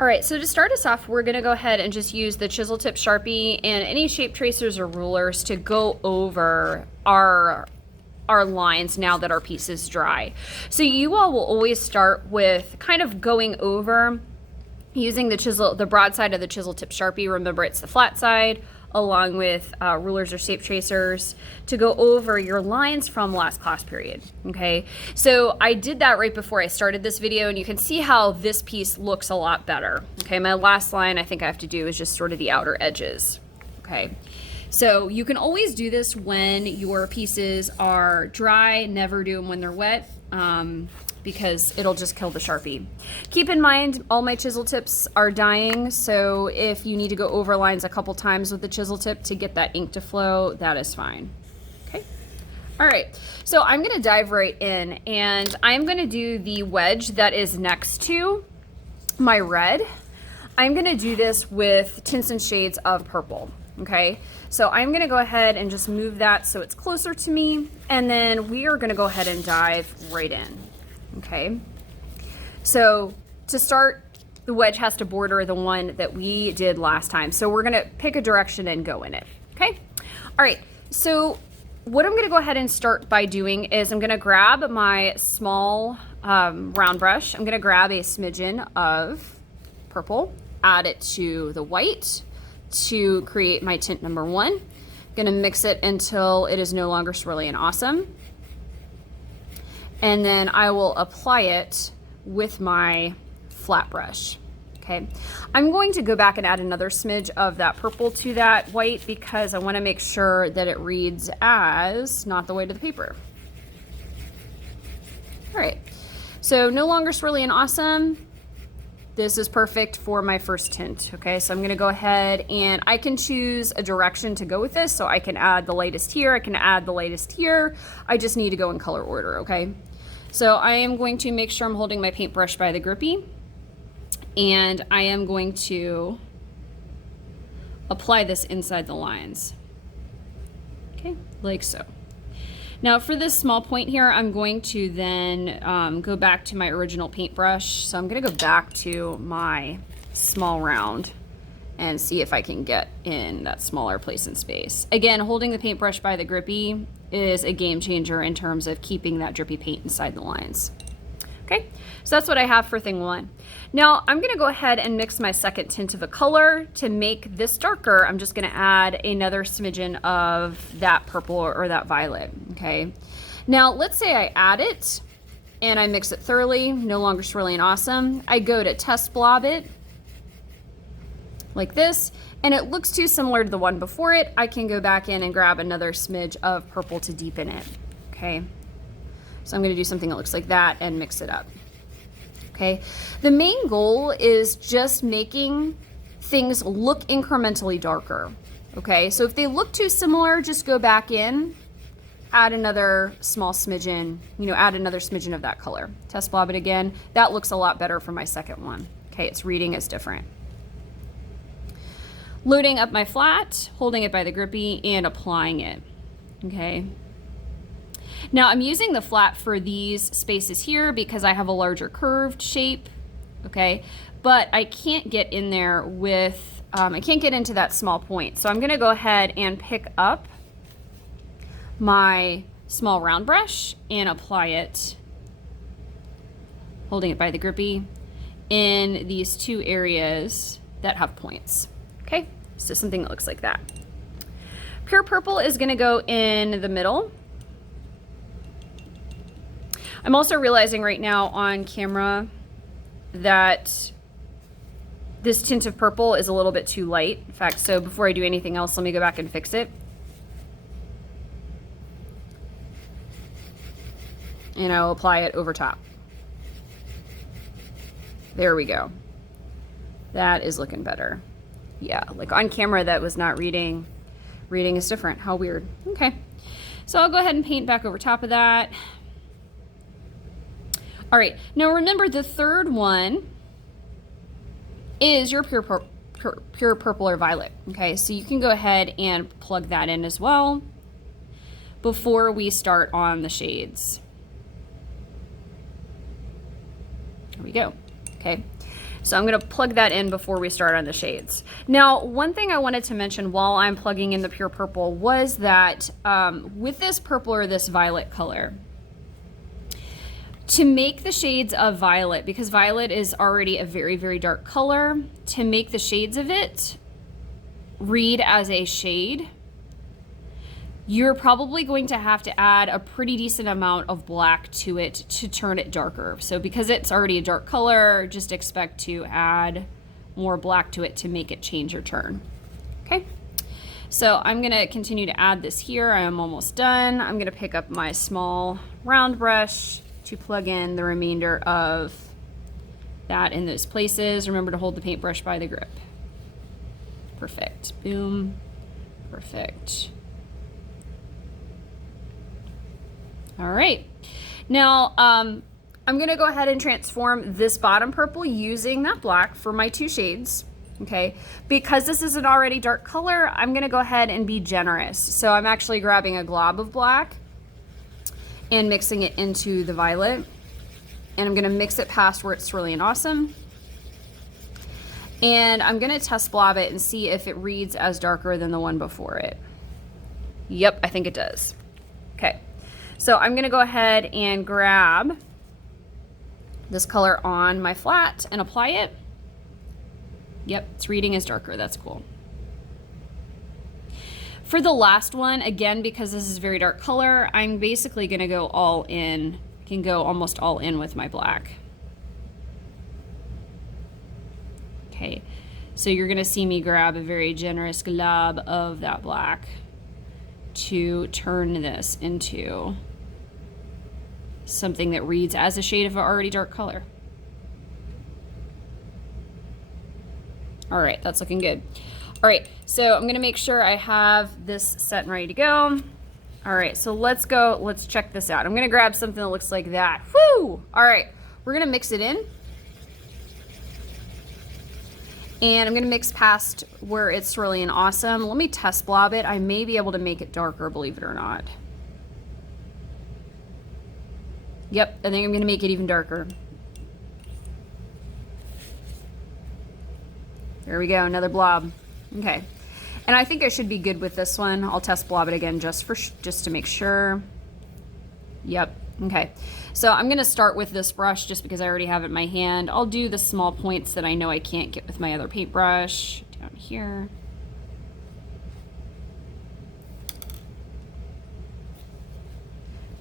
All right, so to start us off, we're gonna go ahead and just use the chisel tip Sharpie and any shape tracers or rulers to go over our lines now that our piece is dry. So you all will always start with kind of going over using the broad side of the chisel tip Sharpie. Remember, it's the flat side, along with rulers or shape tracers, to go over your lines from last class period, okay? So I did that right before I started this video, and you can see how this piece looks a lot better, okay? My last line I think I have to do is just sort of the outer edges, okay? So you can always do this when your pieces are dry. Never do them when they're wet, because it'll just kill the Sharpie. Keep in mind, all my chisel tips are dying, so if you need to go over lines a couple times with the chisel tip to get that ink to flow, that is fine. Okay. All right, so I'm gonna dive right in, and I'm gonna do the wedge that is next to my red. I'm gonna do this with tints and shades of purple, okay? So I'm gonna go ahead and just move that so it's closer to me, and then we are gonna go ahead and dive right in. Okay, so to start, the wedge has to border the one that we did last time. So we're gonna pick a direction and go in it, okay? All right, so what I'm gonna go ahead and start by doing is I'm gonna grab my small round brush. I'm gonna grab a smidgen of purple, add it to the white to create my tint number 1. I'm gonna mix it until it is no longer swirly and awesome. And then I will apply it with my flat brush, okay? I'm going to go back and add another smidge of that purple to that white because I wanna make sure that it reads as not the weight of the paper. All right, so no longer swirly and awesome. This is perfect for my first tint, okay? So I'm gonna go ahead and I can choose a direction to go with this. So I can add the lightest here, I can add the lightest here. I just need to go in color order, okay? So I am going to make sure I'm holding my paintbrush by the grippy, and I am going to apply this inside the lines, okay, like so. Now for this small point here, I'm going to then go back to my original paintbrush. So I'm gonna go back to my small round and see if I can get in that smaller place and space. Again, holding the paintbrush by the grippy is a game changer in terms of keeping that drippy paint inside the lines. Okay, so that's what I have for thing 1. Now I'm gonna go ahead and mix my second tint of a color. To make this darker, I'm just gonna add another smidgen of that purple or that violet, okay? Now let's say I add it and I mix it thoroughly, no longer swirly and awesome. I go to test blob it, like this, and it looks too similar to the one before it. I can go back in and grab another smidge of purple to deepen it, okay? So I'm gonna do something that looks like that and mix it up, okay? The main goal is just making things look incrementally darker, okay? So if they look too similar, just go back in, add another small smidgen, add another smidgen of that color. Test blob it again. That looks a lot better for my second one, okay? Its reading is different. Loading up my flat, holding it by the grippy, and applying it, okay? Now I'm using the flat for these spaces here because I have a larger curved shape, okay? But I can't get in there with, I can't get into that small point. So I'm gonna go ahead and pick up my small round brush and apply it, holding it by the grippy, in these 2 areas that have points. Okay, so something that looks like that. Pure purple is gonna go in the middle. I'm also realizing right now on camera that this tint of purple is a little bit too light. In fact, so before I do anything else, let me go back and fix it. And I'll apply it over top. There we go. That is looking better. Yeah, like on camera that was not reading. Reading is different. How weird. Okay, so I'll go ahead and paint back over top of that. All right, now remember the third one is your pure purple or violet. Okay, so you can go ahead and plug that in as well before we start on the shades. There we go. Okay, So I'm going to plug that in before we start on the shades. Now, one thing I wanted to mention while I'm plugging in the pure purple was that with this purple or this violet color, to make the shades of violet, because violet is already a very, very dark color, to make the shades of it read as a shade, you're probably going to have to add a pretty decent amount of black to it to turn it darker. So because it's already a dark color, just expect to add more black to it to make it change or turn. Okay, so I'm gonna continue to add this here. I'm almost done. I'm gonna pick up my small round brush to plug in the remainder of that in those places. Remember to hold the paintbrush by the grip. Perfect, boom, perfect. All right, now I'm gonna go ahead and transform this bottom purple using that black for my two shades, okay? Because this is an already dark color, I'm gonna go ahead and be generous. So I'm actually grabbing a glob of black and mixing it into the violet. And I'm gonna mix it past where it's Cerulean Awesome. And I'm gonna test blob it and see if it reads as darker than the one before it. Yep, I think it does. Okay, so I'm gonna go ahead and grab this color on my flat and apply it. Yep, it's reading as darker, that's cool. For the last one, again, because this is a very dark color, I'm basically gonna go all in, can go almost all in with my black. Okay, so you're gonna see me grab a very generous glob of that black to turn this into something that reads as a shade of an already dark color. All right, that's looking good. All right, so I'm gonna make sure I have this set and ready to go. All right, so let's go, let's check this out. I'm gonna grab something that looks like that. Woo! All right, we're gonna mix it in. And I'm gonna mix past where it's Cerulean Awesome. Let me test blob it. I may be able to make it darker, believe it or not. Yep, I think I'm gonna make it even darker. There we go, another blob. Okay, and I think I should be good with this one. I'll test blob it again just to make sure. Yep, okay. So I'm gonna start with this brush just because I already have it in my hand. I'll do the small points that I know I can't get with my other paintbrush down here.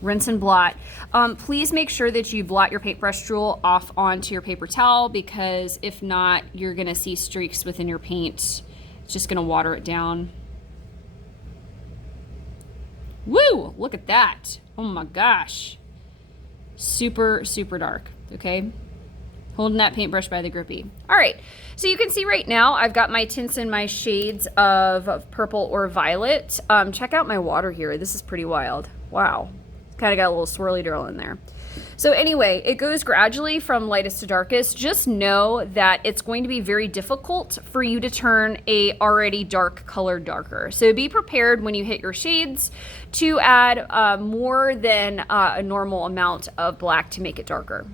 Rinse and blot. Please make sure that you blot your paintbrush tool off onto your paper towel, because if not, you're gonna see streaks within your paint. It's just gonna water it down. Woo! Look at that. Oh my gosh. Super, super dark, okay? Holding that paintbrush by the grippy. All right, so you can see right now I've got my tints and my shades of purple or violet. Check out my water here. This is pretty wild. Wow. Kind of got a little swirly dirl in there. So anyway, it goes gradually from lightest to darkest. Just know that it's going to be very difficult for you to turn a already dark color darker. So be prepared when you hit your shades to add more than a normal amount of black to make it darker.